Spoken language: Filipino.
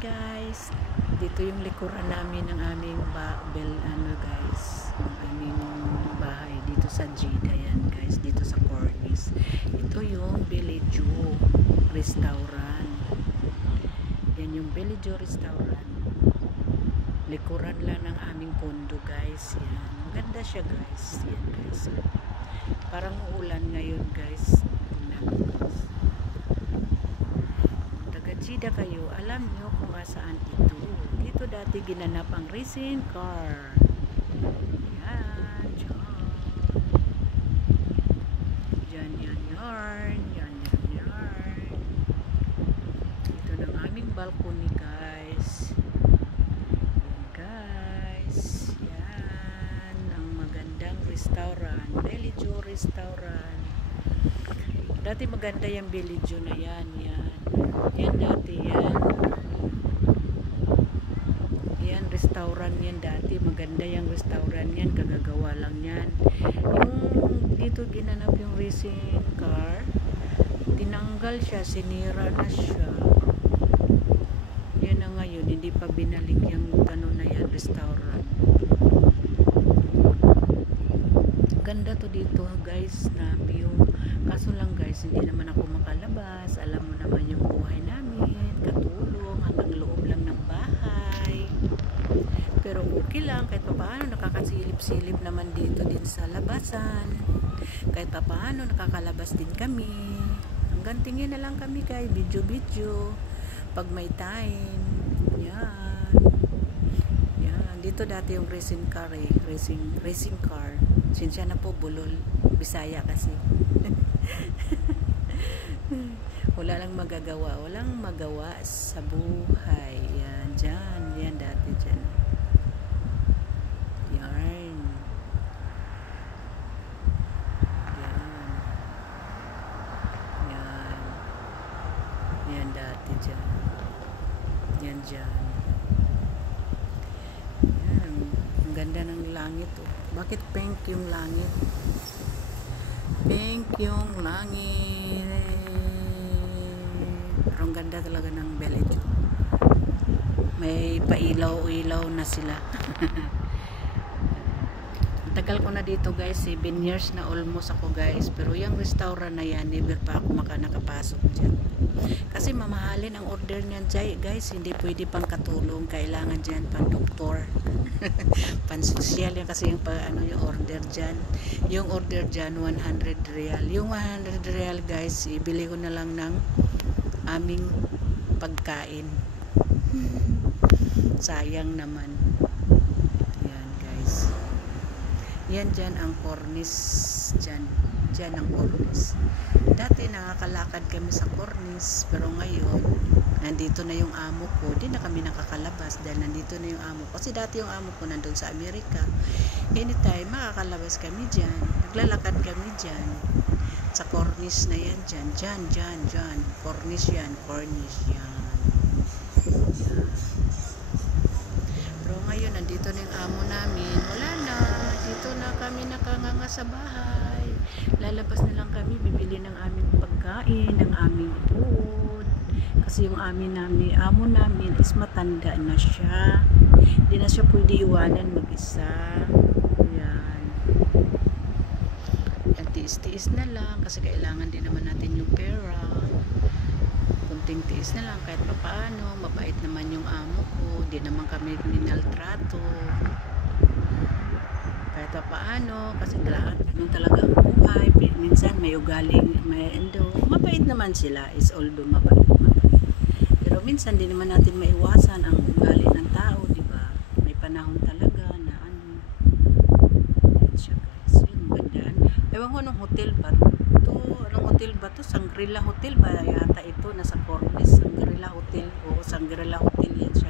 guys, dito yung likuran namin ng aming guys, ng aming bahay dito sa Jeddah. Yan guys, dito sa Cornice. Ito yung Bellagio restaurant. Yan yung Bellagio restaurant. Likuran lang ng aming condo guys. Yan, maganda siya guys. Yan guys, parang uulan ngayon guys. Jeddah kayo, alam nyo kung saan ito. Dito dati ginanap ang racing car. Yan, dyan. Yan. Ito ng aming balcony guys. Yan guys. Yan, ang magandang restaurant. Bellagio restaurant. Dati maganda yung Bellagio na yan. Yan dati yan. Yan restaurant yan dati. Maganda yung restaurant yan. Kagagawa lang yan. Yung dito ginanap yung racing car. Tinanggal siya. Sinira na siya. Yan na ngayon. Hindi pa binalik yung na yan. Restaurant. Ganda to dito guys na view. Kaso lang guys, hindi naman ako makalabas. Alam mo naman yung buhay namin, katulong hanggang loob lang ng bahay. Pero okay lang, kahit paano nakakasilip-silip naman dito din sa labasan. Kahit paano nakakalabas din kami. Hanggang tingin na lang kami kay video pag may time. Yan. Dito dati yung racing car racing car. Sinsya na po, bulol Bisaya kasi. Walang magawa sa buhay. Yan dati dyan. Yan dati dyan. Yan dyan. Ang ganda ng langit oh. Bakit pink yung langit? Pink yung langit. Pero ang ganda talaga ng Bellagio. May pailaw-ilaw na sila. Tagal ko na dito guys, 7 years na almost ako guys. Pero yung restaurant na yan, never pa ako nakapasok dyan. Kasi mamahalin ang order niyan guys. Hindi pwede pang katulong. Kailangan dyan pang doktor. Pansosyal yan kasi yung yung order dyan. Yung order dyan 100 real. Yung 100 real guys, ibili ko na lang ng aming pagkain. Sayang naman. Yan guys. Yan dyan ang Cornice. Dyan ang Cornice. Dati nakakalakad kami sa Cornice, pero ngayon nandito na yung amo ko. Di na kami nakakalabas dahil nandito na yung amo ko. Kasi dati yung amo ko nandun sa Amerika. Anytime makakalabas kami dyan. Naglalakad kami dyan. Sa Cornice na yan dyan. Cornice yan. Pero ngayon nandito na yung amo namin. Wala na. Dito na kami nakanganga sa bahay. Lalabas na lang kami, bibili ng aming pagkain, ng aming food. Kasi yung amo namin is matanda na siya. Hindi na siya pwede iwanan mag-isa. Yan. Tiis-tiis na lang kasi kailangan din naman natin yung pera. Kunting tiis na lang kahit paano. Mabait naman yung amo ko. Hindi naman kami minaltrato. Kahit paano, kasi ganun talaga ang buhay. Minsan may ugaling, mabait naman sila, is although mabait. Pero minsan din naman natin maiwasan ang ugali ng tao, di ba? May panahon talaga na siya guys, yung gandaan. Ewan ko anong hotel ba ito? Anong hotel ba ito? Shangri-La Hotel ba yata ito? Nasa Cornice, Shangri-La Hotel. O Shangri-La Hotel yan siya.